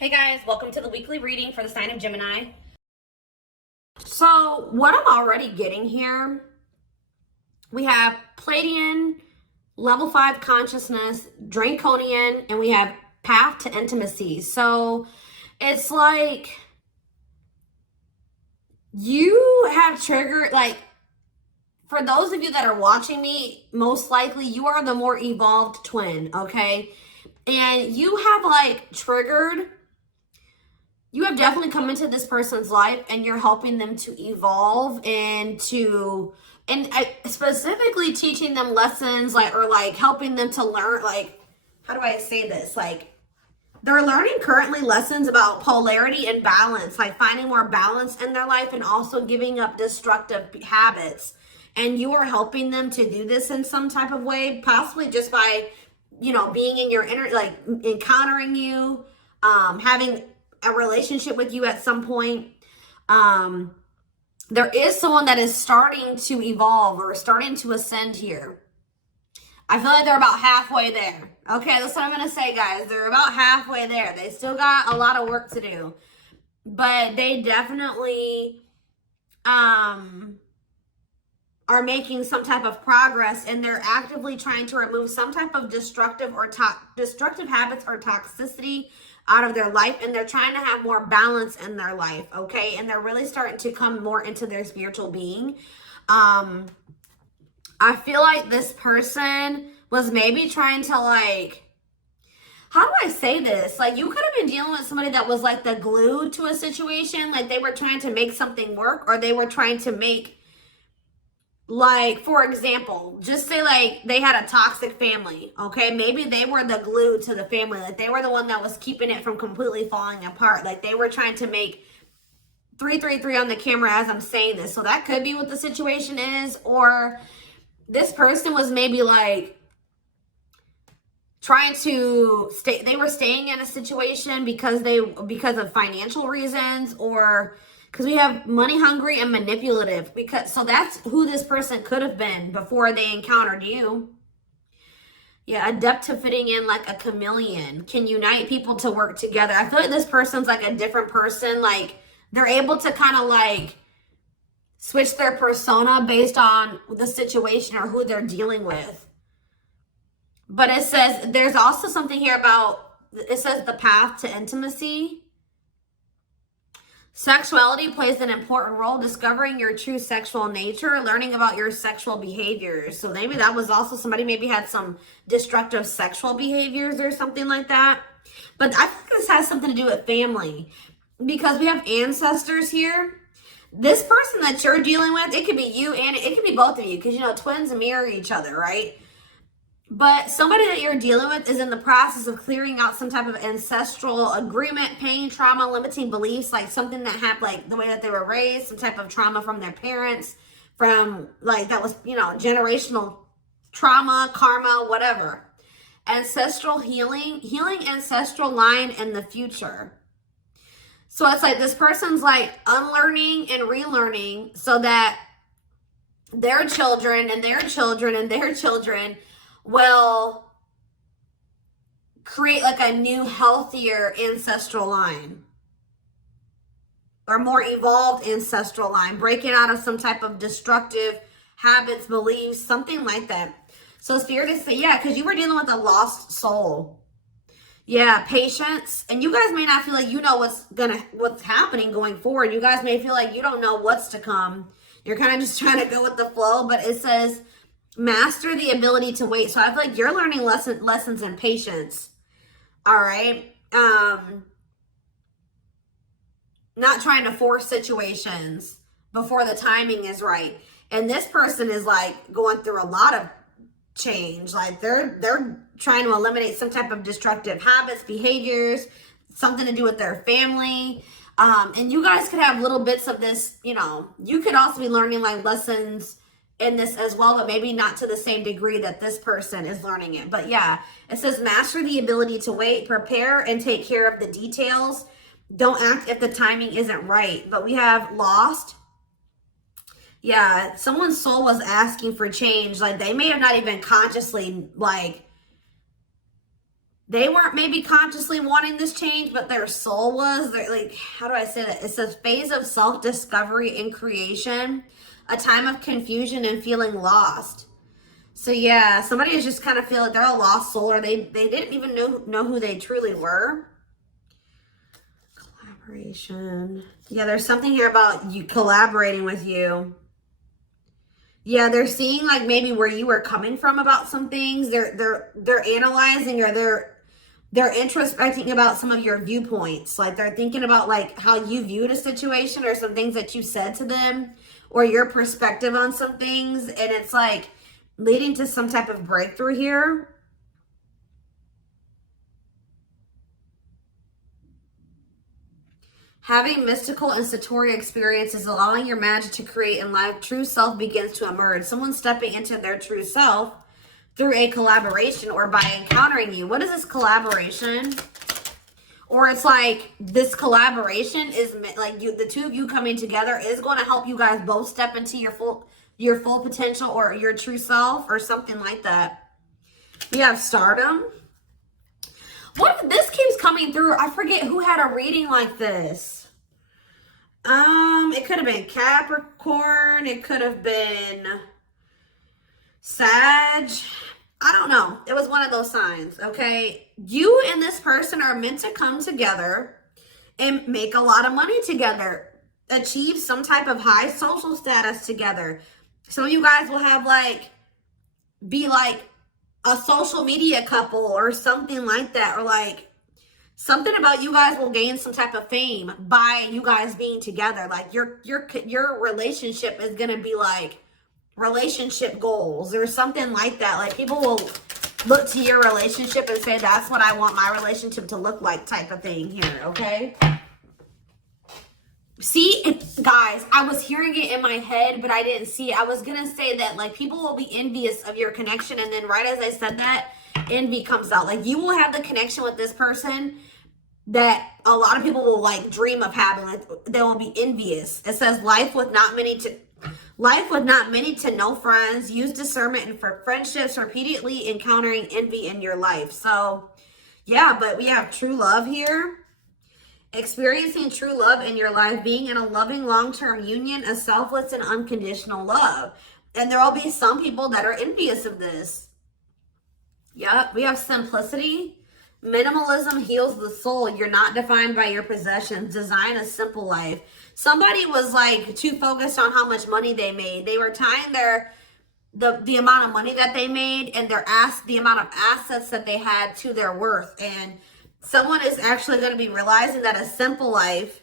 Hey guys, welcome to the weekly reading for the sign of Gemini. So what I'm already getting here, we have Pleiadian, level 5 consciousness, Draconian, and we have path to intimacy. So it's like you have triggered, like, for those of you that are watching me, most likely you are the more evolved twin, okay? And you have like triggered, you have definitely come into this person's life and you're helping them to evolve and specifically teaching them lessons, like, or like helping them to learn, like, how do I say this? Like, they're learning currently lessons about polarity and balance, like finding more balance in their life and also giving up destructive habits. And you are helping them to do this in some type of way, possibly just by, you know, being in your inner, like encountering you, having a relationship with you at some point. There is someone that is starting to evolve or starting to ascend here. I feel like they're about halfway there. Okay, that's what I'm going to say, guys. They're about halfway there. They still got a lot of work to do. But they definitely are making some type of progress, and they're actively trying to remove some type of destructive habits or toxicity out of their life, and they're trying to have more balance in their life, okay? And they're really starting to come more into their spiritual being. I feel like this person was maybe trying to, like, how do I say this? Like, you could have been dealing with somebody that was like the glue to a situation, like they were trying to make something work, or they were trying to make, like, for example, just say like they had a toxic family, okay? Maybe they were the glue to the family. Like, they were the one that was keeping it from completely falling apart. Like, they were trying to make 333 on the camera as I'm saying this. So that could be what the situation is. Or this person was maybe like trying to stay, they were staying in a situation because of financial reasons, or because we have money hungry and manipulative, because so that's who this person could have been before they encountered you. Yeah, adept to fitting in like a chameleon, can unite people to work together. I feel like this person's like a different person. Like, they're able to kind of like switch their persona based on the situation or who they're dealing with. But it says there's also something here about, it says the path to intimacy. Sexuality plays an important role, discovering your true sexual nature, learning about your sexual behaviors. So maybe that was also somebody maybe had some destructive sexual behaviors or something like that. But I think this has something to do with family, because we have ancestors here. This person that you're dealing with, it could be you and it could be both of you, because, you know, twins mirror each other, right? But somebody that you're dealing with is in the process of clearing out some type of ancestral agreement, pain, trauma, limiting beliefs, like something that happened, like the way that they were raised, some type of trauma from their parents, from like that was, you know, generational trauma, karma, whatever. Ancestral healing ancestral line in the future. So it's like this person's like unlearning and relearning so that their children and their children and their children will create like a new, healthier ancestral line, or more evolved ancestral line, breaking out of some type of destructive habits, beliefs, something like that. So Spirit is saying, yeah, because you were dealing with a lost soul. Yeah, patience. And you guys may not feel like you know what's happening going forward. You guys may feel like you don't know what's to come. You're kind of just trying to go with the flow, but it says master the ability to wait. So I feel like you're learning lessons in patience. All right. Not trying to force situations before the timing is right. And this person is like going through a lot of change. Like they're trying to eliminate some type of destructive habits, behaviors, something to do with their family. And you guys could have little bits of this, you know, you could also be learning like lessons in this as well, but maybe not to the same degree that this person is learning it. But yeah, it says master the ability to wait, prepare, and take care of the details. Don't act if the timing isn't right. But we have lost. Yeah, someone's soul was asking for change. Like, they may have not even consciously like They weren't maybe consciously wanting this change, but their soul was. They're like, how do I say that? It's a phase of self-discovery and creation, a time of confusion and feeling lost. So yeah, somebody is just kind of feel like they're a lost soul, or they didn't even know who they truly were. Collaboration. Yeah, there's something here about you collaborating with you. Yeah, they're seeing like maybe where you were coming from about some things. They're analyzing, or they're introspecting about some of your viewpoints. Like they're thinking about like how you viewed a situation, or some things that you said to them, or your perspective on some things. And it's like leading to some type of breakthrough here. Having mystical and satori experiences, allowing your magic to create in life, true self begins to emerge. Someone stepping into their true self through a collaboration, or by encountering you. What is this collaboration? Or it's like this collaboration is like the two of you coming together is going to help you guys both step into your full potential, or your true self, or something like that. We have stardom. What, this keeps coming through. I forget who had a reading like this. It could have been Capricorn. It could have been Sag. I don't know. It was one of those signs, okay? You and this person are meant to come together and make a lot of money together. Achieve some type of high social status together. Some of you guys will have be like a social media couple or something like that, or like something about you guys will gain some type of fame by you guys being together. Like your relationship is gonna be like relationship goals or something like that. Like people will look to your relationship and say, that's what I want my relationship to look like, type of thing here, okay? See, guys, I was hearing it in my head, but I didn't see it. I was going to say that, like, people will be envious of your connection. And then right as I said that, envy comes out. Like, you will have the connection with this person that a lot of people will, like, dream of having. Like, they will be envious. It says, life with not many to no friends. Use discernment and for friendships, repeatedly encountering envy in your life. So, yeah, but we have true love here. Experiencing true love in your life, being in a loving long-term union, a selfless and unconditional love. And there will be some people that are envious of this. Yep, we have simplicity. Minimalism heals the soul. You're not defined by your possessions. Design a simple life. Somebody was like too focused on how much money they made. They were tying the amount of money that they made and the amount of assets that they had to their worth. And someone is actually going to be realizing that a simple life,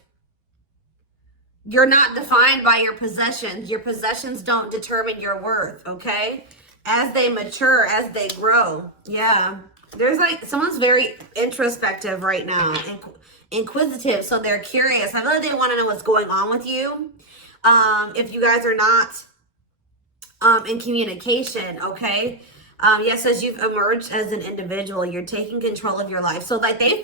you're not defined by your possessions. Your possessions don't determine your worth, okay? As they mature, as they grow. Yeah. There's like, someone's very introspective right now and inquisitive. So they're curious. I know they want to know what's going on with you. If you guys are not in communication, okay? Yes, as you've emerged as an individual, you're taking control of your life. So like they've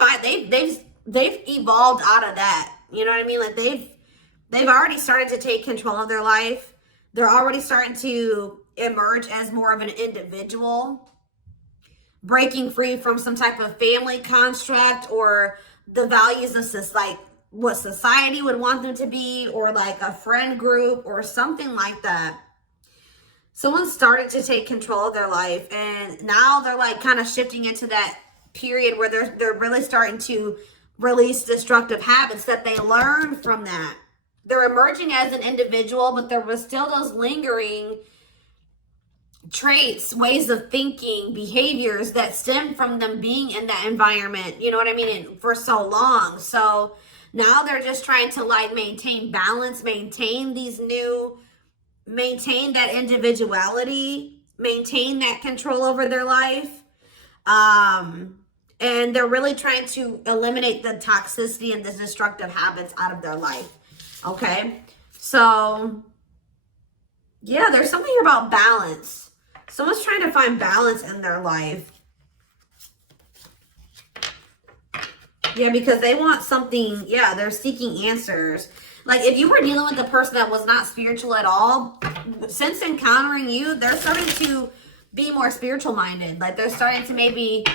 evolved out of that. You know what I mean? Like they've already started to take control of their life. They're already starting to emerge as more of an individual, breaking free from some type of family construct or the values of like what society would want them to be, or like a friend group or something like that. Someone started to take control of their life, and now they're like kind of shifting into that period where they're really starting to release destructive habits that they learned from that. They're emerging as an individual, but there was still those lingering traits, ways of thinking, behaviors that stem from them being in that environment, you know what I mean, and for so long. So now they're just trying to like maintain balance, maintain that individuality, maintain that control over their life. And they're really trying to eliminate the toxicity and the destructive habits out of their life. Okay. So yeah, there's something about balance. Someone's trying to find balance in their life. Yeah, because they want something. Yeah, they're seeking answers. Like if you were dealing with a person that was not spiritual at all, since encountering you, they're starting to be more spiritual minded. Like they're starting to maybe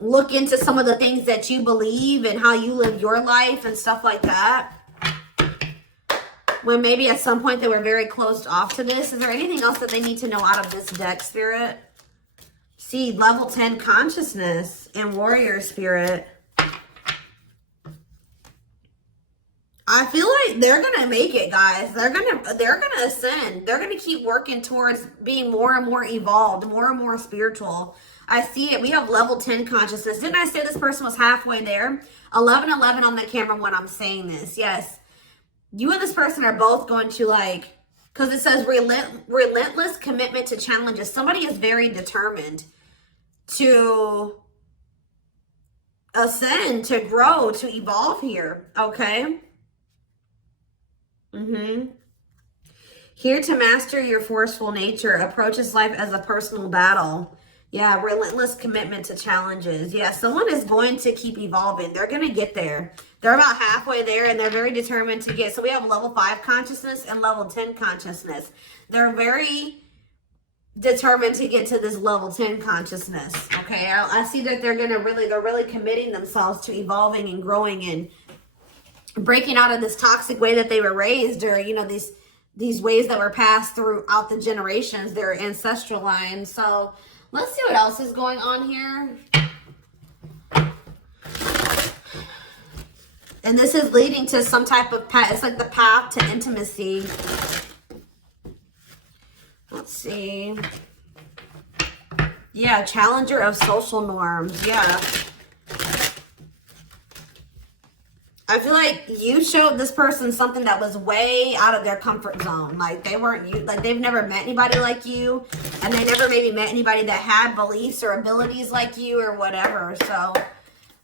look into some of the things that you believe and how you live your life and stuff like that. When maybe at some point they were very closed off to this. Is there anything else that they need to know out of this deck, Spirit? See, level 10 consciousness and warrior spirit. I feel like they're gonna make it, guys. They're gonna ascend. They're gonna keep working towards being more and more evolved, more and more spiritual. I see it. We have level 10 consciousness. Didn't I say this person was halfway there? 1111 on the camera when I'm saying this. Yes. You and this person are both going to, like, because it says relentless commitment to challenges. Somebody is very determined to ascend, to grow, to evolve here. Okay. Here to master your forceful nature. Approaches life as a personal battle. Yeah, relentless commitment to challenges. Yeah, someone is going to keep evolving. They're going to get there. They're about halfway there, and they're very determined to get. So we have level 5 consciousness and level 10 consciousness. They're very determined to get to this level 10 consciousness. Okay, I see that they're really committing themselves to evolving and growing and breaking out of this toxic way that they were raised, or, you know, these ways that were passed throughout the generations, their ancestral line. So let's see what else is going on here. And this is leading to some type of path. It's like the path to intimacy. Let's see. Yeah, challenger of social norms. Yeah. I feel like you showed this person something that was way out of their comfort zone. Like they weren't you, like they've never met anybody like you, and they never maybe met anybody that had beliefs or abilities like you or whatever. So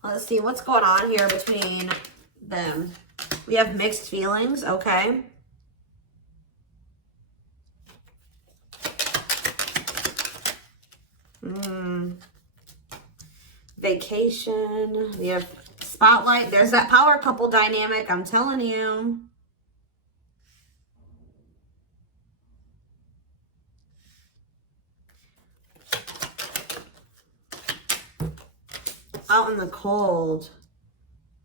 let's see what's going on here between them. We have mixed feelings. Okay. Vacation. We have spotlight. There's that power couple dynamic. I'm telling you. Out in the cold.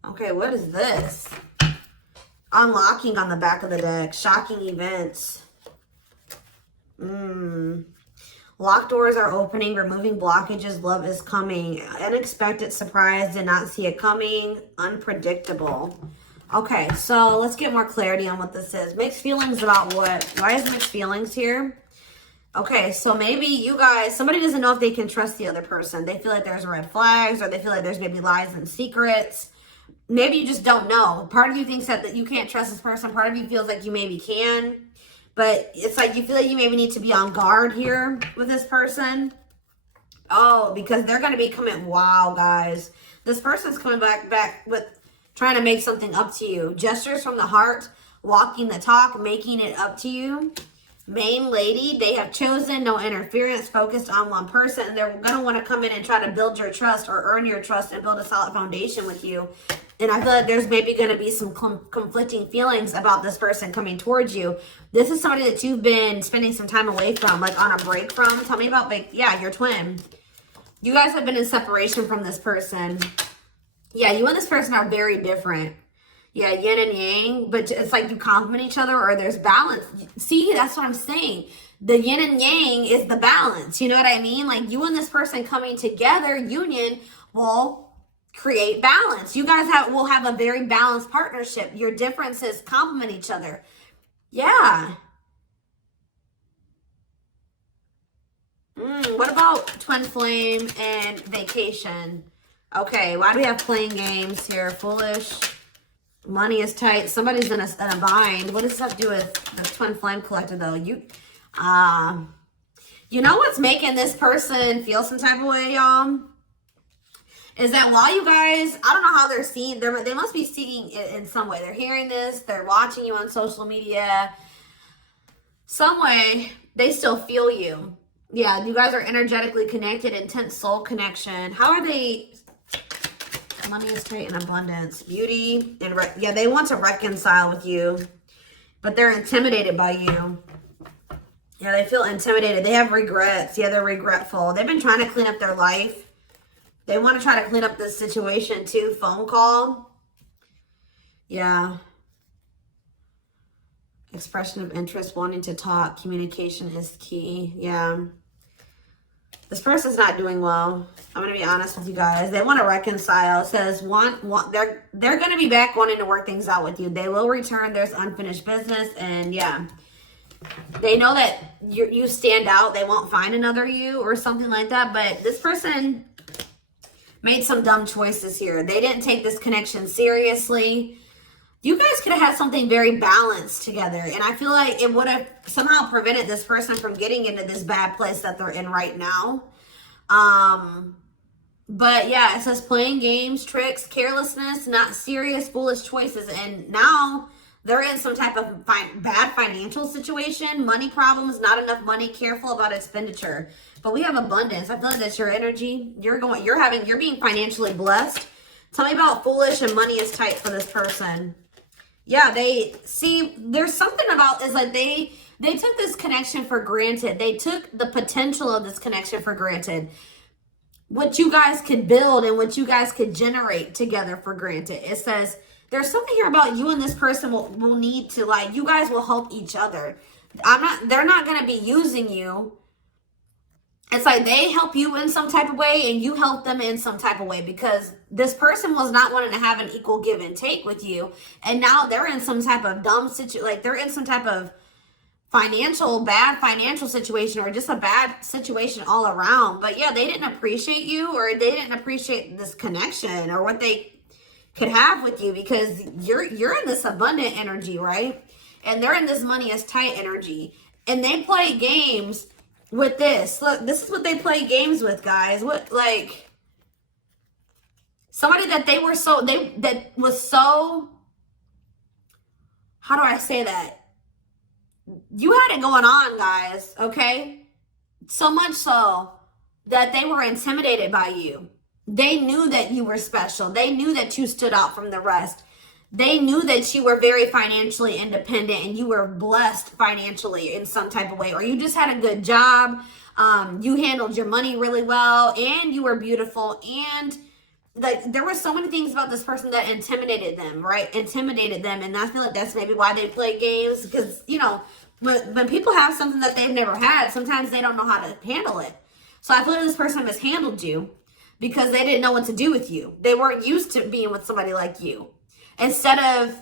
Okay, what is this? Unlocking on the back of the deck. Shocking events. Locked doors are opening. Removing blockages. Love is coming. Unexpected surprise. Did not see it coming. Unpredictable. Okay, so let's get more clarity on what this is. Mixed feelings about what? Why is mixed feelings here? Okay, so maybe you guys, somebody doesn't know if they can trust the other person. They feel like there's red flags, or they feel like there's maybe lies and secrets. Maybe you just don't know. Part of you thinks that you can't trust this person. Part of you feels like you maybe can. But it's like you feel like you maybe need to be on guard here with this person. Oh, because they're going to be coming. Wow, guys. This person's coming back with trying to make something up to you. Gestures from the heart, walking the talk, making it up to you. Main lady, they have chosen no interference, focused on one person. And they're going to want to come in and try to build your trust or earn your trust and build a solid foundation with you. And I feel like there's maybe going to be some conflicting feelings about this person coming towards you. This is somebody that you've been spending some time away from, like on a break from. Tell me about, yeah, your twin. You guys have been in separation from this person. Yeah, you and this person are very different. Yeah, yin and yang, but it's like you complement each other, or there's balance. See, that's what I'm saying. The yin and yang is the balance. You know what I mean? Like you and this person coming together, union, will create balance. You guys will have a very balanced partnership. Your differences complement each other. Yeah. What about twin flame and vacation? Okay, why do we have playing games here? Foolish. Money is tight. Somebody's in a bind. What does this have to do with the twin flame collector, though? You know what's making this person feel some type of way, y'all? Is that while you guys, I don't know how they're seeing, they must be seeing it in some way. They're hearing this, they're watching you on social media. Some way, they still feel you. Yeah, you guys are energetically connected, intense soul connection. How are they? Money is tight and abundance. Beauty. And yeah, they want to reconcile with you, but they're intimidated by you. Yeah, they feel intimidated. They have regrets. Yeah, they're regretful. They've been trying to clean up their life. They want to try to clean up this situation too. Phone call. Yeah. Expression of interest, wanting to talk. Communication is key. Yeah. This person's not doing well. I'm going to be honest with you guys. They want to reconcile. It says they're going to be back wanting to work things out with you. They will return. There's unfinished business. And yeah, they know that you stand out. They won't find another you or something like that. But this person made some dumb choices here. They didn't take this connection seriously. You guys could have had something very balanced together. And I feel like it would have somehow prevented this person from getting into this bad place that they're in right now. But yeah, it says playing games, tricks, carelessness, not serious, foolish choices. And now they're in some type of bad financial situation, money problems, not enough money, careful about expenditure. But we have abundance. I feel like that's your energy. You're being financially blessed. Tell me about foolish and money is tight for this person. Yeah, there's something about is like they took this connection for granted. They took the potential of this connection for granted. What you guys could build and what you guys could generate together for granted. It says there's something here about you and this person will need to, like, you guys will help each other. They're not going to be using you. It's like they help you in some type of way and you help them in some type of way, because this person was not wanting to have an equal give and take with you. And now they're in some type of dumb situation, like they're in some type of bad financial situation, or just a bad situation all around. But yeah, they didn't appreciate you, or they didn't appreciate this connection or what they could have with you, because you're in this abundant energy, right? And they're in this money is tight energy. And they play games with this. Look, this is what they play games with, guys. What, like, somebody that that was so, how do I say that? You had it going on, guys, okay? So much so that they were intimidated by you. They knew that you were special. They knew that you stood out from the rest. They knew that you were very financially independent and you were blessed financially in some type of way, or you just had a good job. You handled your money really well, and you were beautiful. And like, there were so many things about this person that intimidated them, right? Intimidated them. And I feel like that's maybe why they play games, because, you know, when people have something that they've never had, sometimes they don't know how to handle it. So I feel like this person mishandled you because they didn't know what to do with you. They weren't used to being with somebody like you. Instead of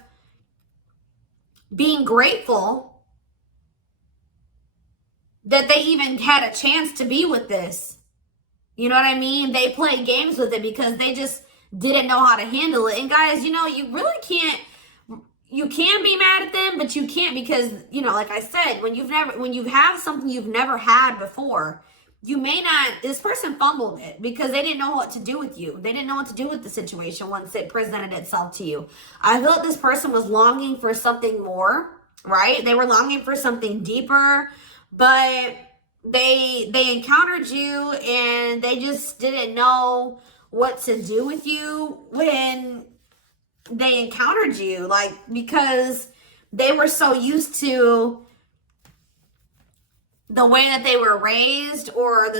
being grateful that they even had a chance to be with this, you know what I mean? They played games with it because they just didn't know how to handle it. And guys, you know, you really can't, you can be mad at them, but you can't, because, you know, like I said, when you have something you've never had before, you may not, this person fumbled it because they didn't know what to do with you. They didn't know what to do with the situation once it presented itself to you. I feel like this person was longing for something more, right? They were longing for something deeper, but they encountered you and they just didn't know what to do with you when they encountered you, like, because they were so used to the way that they were raised, or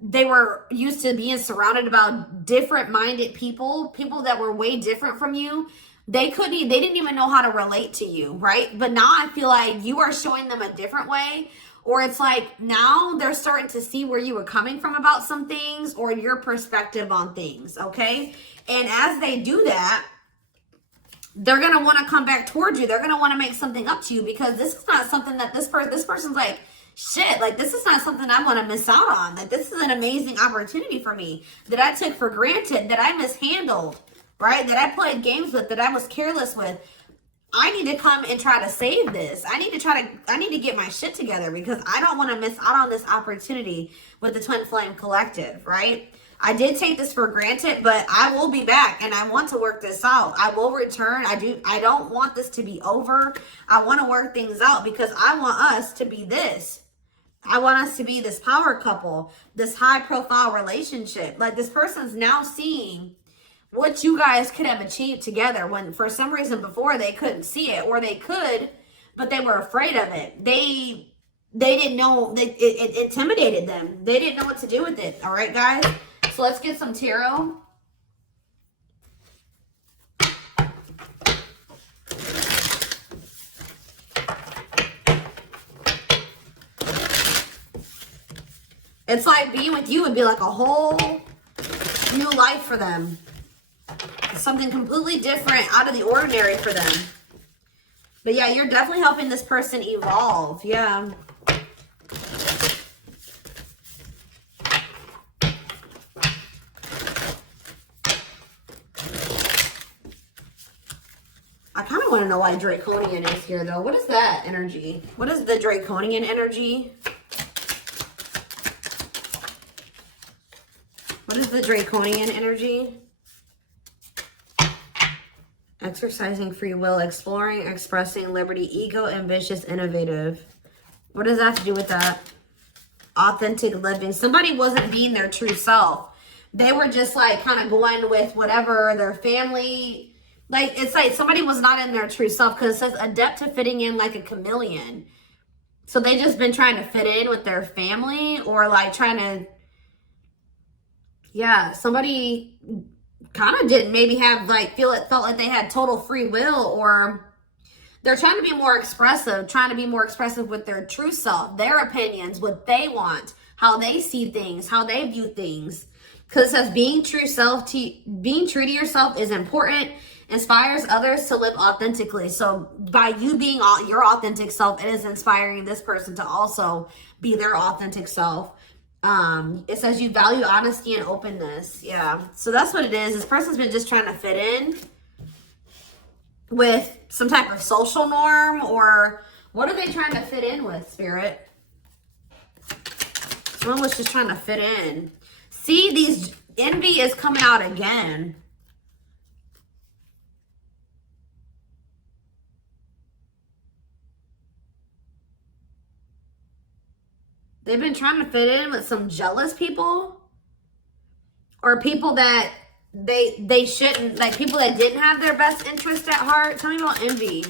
they were used to being surrounded about different minded people that were way different from you. They didn't even know how to relate to you, right? But now I feel like you are showing them a different way, or it's like now they're starting to see where you were coming from about some things, or your perspective on things, okay? And as they do that, they're going to want to come back towards you. They're going to want to make something up to you, because this is not something that this person's like, shit, like, this is not something I want to miss out on. Like, this is an amazing opportunity for me that I took for granted, that I mishandled, right? That I played games with, that I was careless with. I need to come and try to save this. I need to get my shit together, because I don't want to miss out on this opportunity with the Twin Flame Collective, right? I did take this for granted, but I will be back and I want to work this out. I will return. I don't want this to be over. I want to work things out, because I want us to be this. I want us to be this power couple, this high profile relationship. Like, this person's now seeing what you guys could have achieved together, when for some reason before they couldn't see it, or they could, but they were afraid of it. They they didn't know, it intimidated them. They didn't know what to do with it. All right, guys? So let's get some tarot. It's like being with you would be like a whole new life for them. Something completely different, out of the ordinary for them. But yeah, you're definitely helping this person evolve. Yeah. I kind of want to know why Draconian is here, though. What is that energy? What is the Draconian energy? What is the Draconian energy? Exercising free will, exploring, expressing liberty, ego, ambitious, innovative. What does that have to do with that? Authentic living. Somebody wasn't being their true self. They were just like kind of going with whatever their family, like it's like somebody was not in their true self, because it says adept to fitting in like a chameleon. So they just been trying to fit in with their family, or like trying to, yeah, somebody kind of didn't maybe have like felt like they had total free will, or they're trying to be more expressive with their true self, their opinions, what they want, how they see things, how they view things. Because it says being true to yourself is important, inspires others to live authentically. So by you being your authentic self, it is inspiring this person to also be their authentic self. It says you value honesty and openness. Yeah. So that's what it is. This person's been just trying to fit in with some type of social norm, or what are they trying to fit in with, Spirit? Someone was just trying to fit in. See, these envy is coming out again. They've been trying to fit in with some jealous people, or people that they shouldn't, like people that didn't have their best interest at heart. Tell me about envy.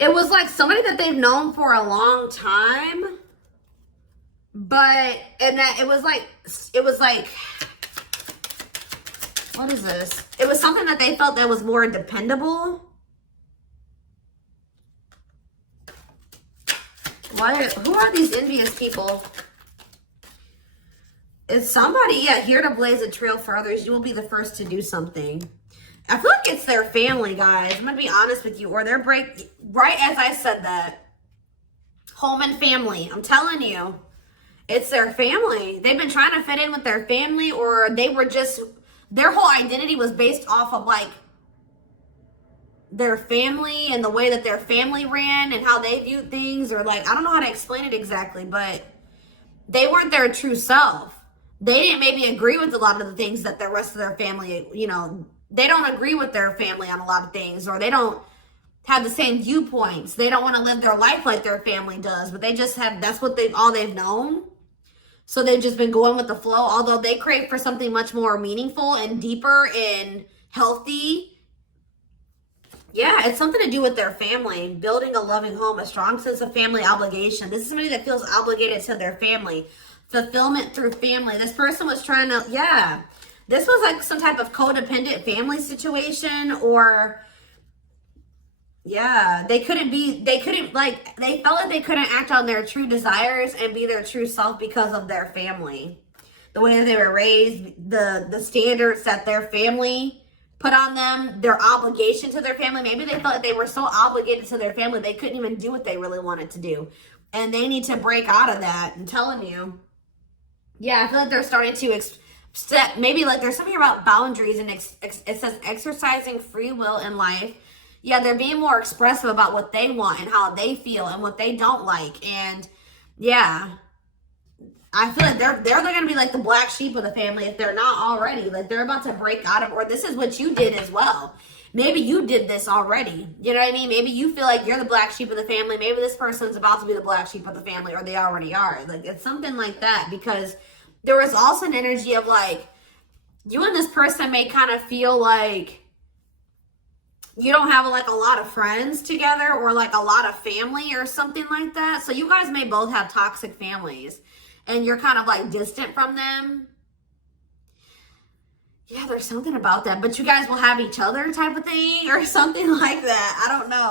It was like somebody that they've known for a long time, and that it was like, what is this? It was something that they felt that was more dependable. Who are these envious people? It's somebody, yeah, here to blaze a trail for others. You will be the first to do something. I feel like it's their family, guys. I'm going to be honest with you. Or they're right as I said that. Home and family. I'm telling you. It's their family. They've been trying to fit in with their family, or they were just, their whole identity was based off of like their family and the way that their family ran and how they viewed things, or like, I don't know how to explain it exactly, but they weren't their true self. They didn't maybe agree with a lot of the things that the rest of their family, you know, they don't agree with their family on a lot of things, or they don't have the same viewpoints. They don't want to live their life like their family does, but they just have, that's what all they've known. So they've just been going with the flow, although they crave for something much more meaningful and deeper and healthy. Yeah, it's something to do with their family, building a loving home, a strong sense of family obligation. This is somebody that feels obligated to their family. Fulfillment through family. This person was trying to, yeah. This was like some type of codependent family situation, or, yeah, they felt like they couldn't act on their true desires and be their true self because of their family. The way that they were raised, the standards that their family put on them, their obligation to their family. Maybe they felt like they were so obligated to their family, they couldn't even do what they really wanted to do. And they need to break out of that. I'm telling you. Yeah, I feel like they're starting to maybe like there's something about boundaries, and it says exercising free will in life. Yeah, they're being more expressive about what they want and how they feel and what they don't like. And yeah, I feel like they're going to be like the black sheep of the family if they're not already. Like they're about to break out of, or this is what you did as well. Maybe you did this already. You know what I mean? Maybe you feel like you're the black sheep of the family. Maybe this person's about to be the black sheep of the family, or they already are. Like it's something like that, because there was also an energy of like, you and this person may kind of feel like you don't have like a lot of friends together or like a lot of family or something like that. So you guys may both have toxic families and you're kind of like distant from them. Yeah, there's something about that, but you guys will have each other type of thing or something like that. I don't know.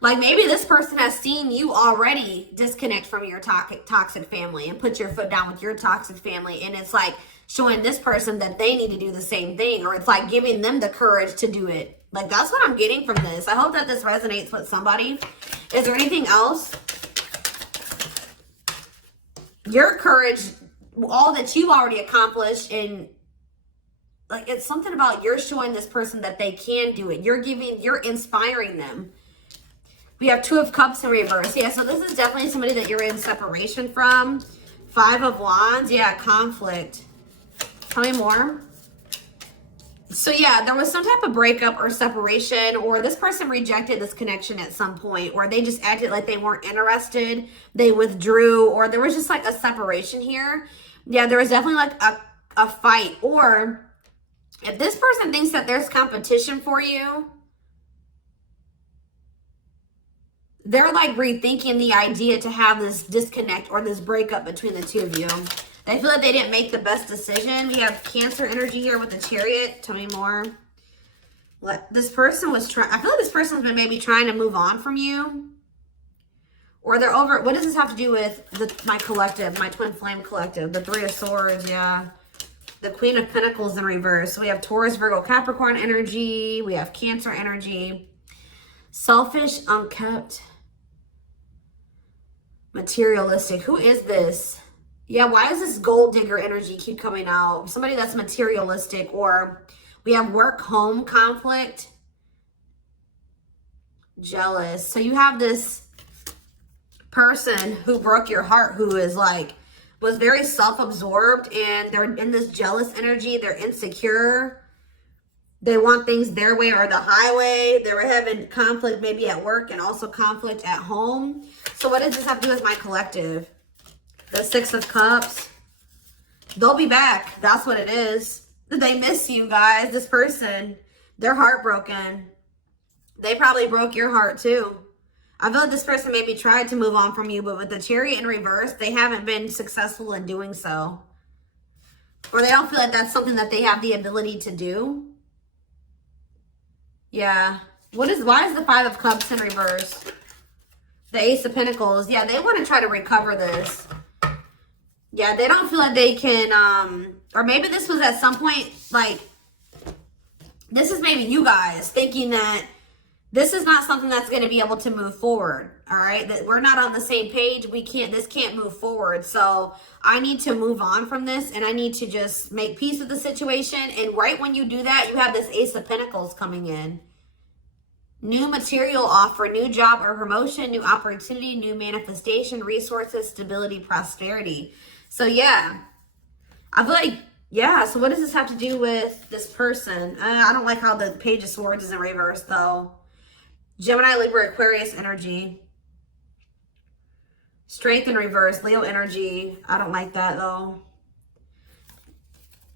Like maybe this person has seen you already disconnect from your toxic family and put your foot down with your toxic family. And it's like showing this person that they need to do the same thing, or it's like giving them the courage to do it. Like that's what I'm getting from this. I hope that this resonates with somebody. Is there anything else? Your courage, all that you've already accomplished, and like it's something about you're showing this person that they can do it. You're inspiring them. We have 2 of Cups in reverse. Yeah, so this is definitely somebody that you're in separation from. 5 of Wands. Yeah, conflict. Tell me more. So yeah, there was some type of breakup or separation, or this person rejected this connection at some point, or they just acted like they weren't interested. They withdrew, or there was just like a separation here. Yeah, there was definitely like a fight. Or if this person thinks that there's competition for you, they're like rethinking the idea to have this disconnect or this breakup between the 2 of you. They feel like they didn't make the best decision. We have Cancer energy here with the Chariot. Tell me more. This person was trying, I feel like this person's been maybe trying to move on from you. Or they're over, what does this have to do with my collective, my twin flame collective? The 3 of Swords, yeah. The Queen of Pentacles in reverse. So we have Taurus, Virgo, Capricorn energy. We have Cancer energy. Selfish, unkept. Materialistic. Who is this? Yeah, why does this gold digger energy keep coming out? Somebody that's materialistic. Or we have work-home conflict. Jealous. So you have this person who broke your heart, who is like, was very self-absorbed, and they're in this jealous energy. They're insecure. They want things their way or the highway. They were having conflict maybe at work and also conflict at home. So what does this have to do with my collective? The 6 of Cups. They'll be back. That's what it is. They miss you guys. This person, they're heartbroken. They probably broke your heart too. I feel like this person maybe tried to move on from you, but with the Chariot in reverse, they haven't been successful in doing so. Or they don't feel like that's something that they have the ability to do. Yeah. Why is the 5 of Cups in reverse? The Ace of Pentacles. Yeah, they want to try to recover this. Yeah, they don't feel like they can, or maybe this was at some point, like, this is maybe you guys thinking that this is not something that's going to be able to move forward. All right. That we're not on the same page. This can't move forward. So I need to move on from this, and I need to just make peace with the situation. And right when you do that, you have this Ace of Pentacles coming in. New material offer, new job or promotion, new opportunity, new manifestation, resources, stability, prosperity. So yeah, I feel like, yeah. So what does this have to do with this person? I don't like how the Page of Swords is in reverse though. Gemini, Libra, Aquarius energy. Strength in reverse, Leo energy. I don't like that though.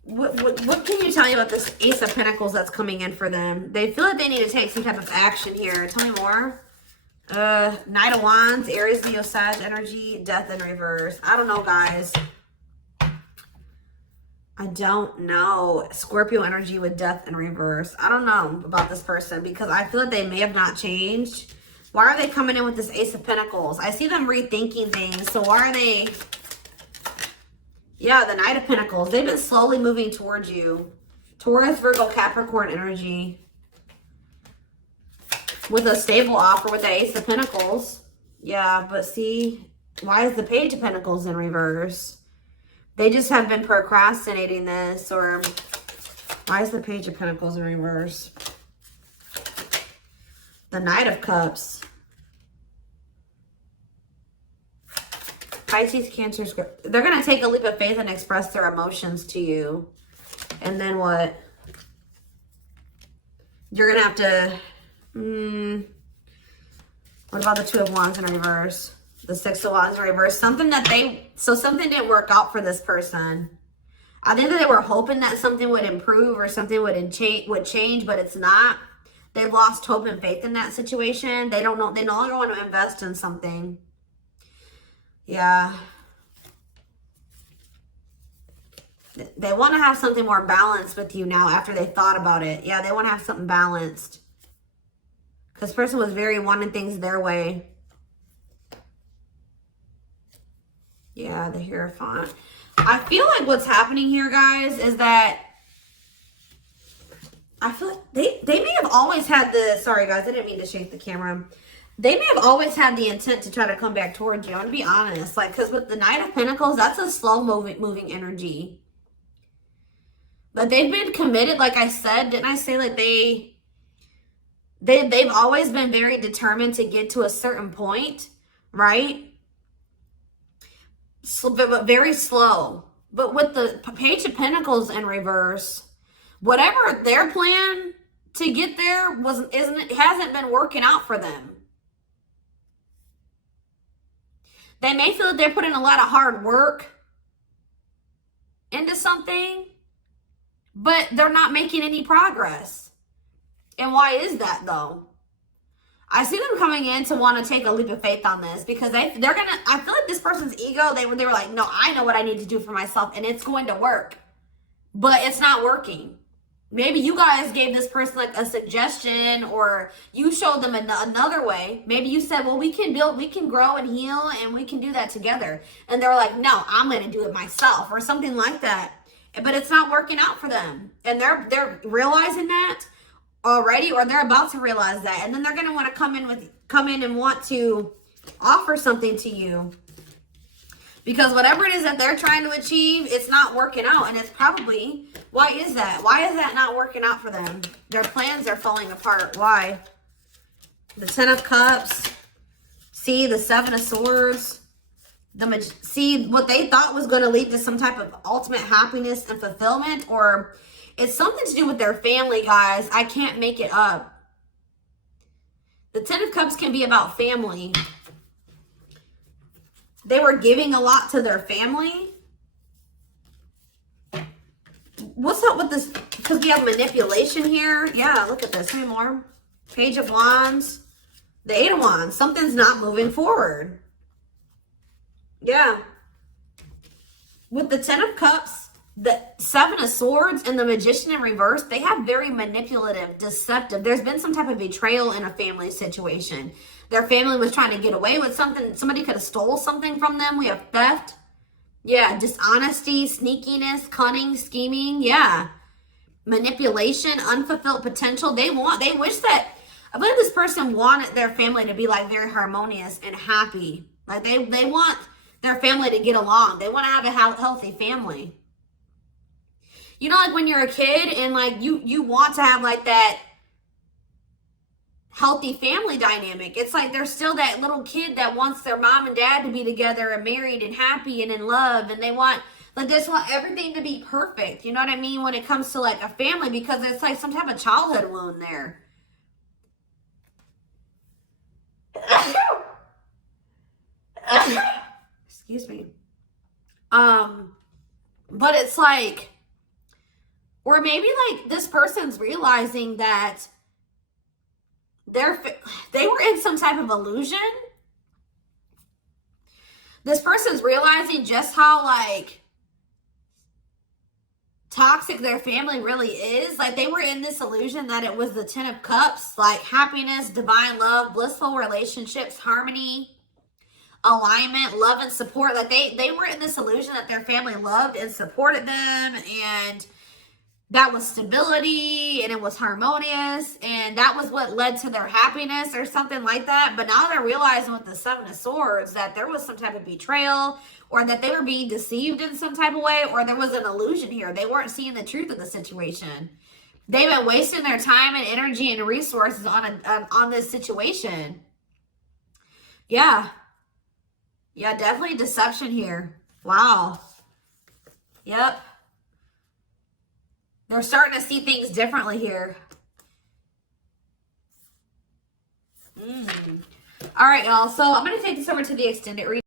What can you tell me about this Ace of Pentacles that's coming in for them? They feel like they need to take some type of action here. Tell me more. Knight of Wands, Aries, Leo, Sag energy, Death in reverse. I don't know, guys. I don't know. Scorpio energy with Death in reverse. I don't know about this person because I feel like they may have not changed. Why are they coming in with this Ace of Pentacles? I see them rethinking things. So why are they... Yeah, the Knight of Pentacles. They've been slowly moving towards you. Taurus, Virgo, Capricorn energy. With a stable offer with the Ace of Pentacles. Yeah, but see, why is the Page of Pentacles in reverse? They just have been procrastinating this. Or why is the Page of Pentacles in reverse? The Knight of Cups. Pisces, Cancer, Scorpio. They're going to take a leap of faith and express their emotions to you. And then what? You're going to have to... what about the Two of Wands in reverse? The Six of Wands in reverse. Something didn't work out for this person. I think that they were hoping that something would improve or something would change, but it's not. They've lost hope and faith in that situation. They don't know. They no longer want to invest in something. Yeah. They want to have something more balanced with you now after they thought about it. Yeah, they want to have something balanced. Because this person was very wanting things their way. Yeah, the Hierophant. I feel like what's happening here, guys, is that I feel like they may have always had the, sorry guys, I didn't mean to shake the camera. They may have always had the intent to try to come back towards you. I'm going to be honest. Like, because with the Knight of Pentacles, that's a slow moving energy. But they've been committed, like I said. Didn't I say like they've always been very determined to get to a certain point, right? So, but very slow. But with the Page of Pentacles in reverse, whatever their plan to get there hasn't been working out for them. They may feel that they're putting a lot of hard work into something, but they're not making any progress. And why is that though? I see them coming in to want to take a leap of faith on this because they're gonna, I feel like this person's ego, they were like, no, I know what I need to do for myself and it's going to work, but it's not working. Maybe you guys gave this person like a suggestion, or you showed them another way. Maybe you said, well, we can build, we can grow and heal, and we can do that together. And they're like, no, I'm going to do it myself, or something like that. But it's not working out for them. And they're realizing that already, or they're about to realize that. And then they're going to want to come in and want to offer something to you. Because whatever it is that they're trying to achieve, it's not working out. And it's probably, why is that? Why is that not working out for them? Their plans are falling apart. Why? The Ten of Cups. See, the Seven of Swords. See, what they thought was going to lead to some type of ultimate happiness and fulfillment. Or it's something to do with their family, guys. I can't make it up. The Ten of Cups can be about family. They were giving a lot to their family. What's up with this? Because we have manipulation here. Yeah, look at this. How many more? Page of Wands. The Eight of Wands. Something's not moving forward. Yeah. With the Ten of Cups, the Seven of Swords, and the Magician in reverse, they have very manipulative, deceptive. There's been some type of betrayal in a family situation. Their family was trying to get away with something. Somebody could have stole something from them. We have theft. Yeah, dishonesty, sneakiness, cunning, scheming. Yeah. Manipulation, unfulfilled potential. They wish that, I believe this person wanted their family to be like very harmonious and happy. Like they want their family to get along. They want to have a healthy family. You know, like when you're a kid and like you want to have like that healthy family dynamic. It's like there's still that little kid that wants their mom and dad to be together and married and happy and in love, and they want, like, they just want everything to be perfect. You know what I mean? When it comes to like a family, because it's like some type of childhood wound there. Excuse me. But it's like, or maybe like this person's realizing that they were in some type of illusion. This person's realizing just how like toxic their family really is. Like they were in this illusion that it was the Ten of Cups, like happiness, divine love, blissful relationships, harmony, alignment, love and support. Like they were in this illusion that their family loved and supported them, and that was stability and it was harmonious, and that was what led to their happiness or something like that. But now they're realizing with the Seven of Swords that there was some type of betrayal, or that they were being deceived in some type of way, or there was an illusion here. They weren't seeing the truth of the situation. They've been wasting their time and energy and resources on this situation. Yeah. Yeah, definitely deception here. Wow. Yep. They're starting to see things differently here. All right, y'all. So I'm going to take this over to the extended reading.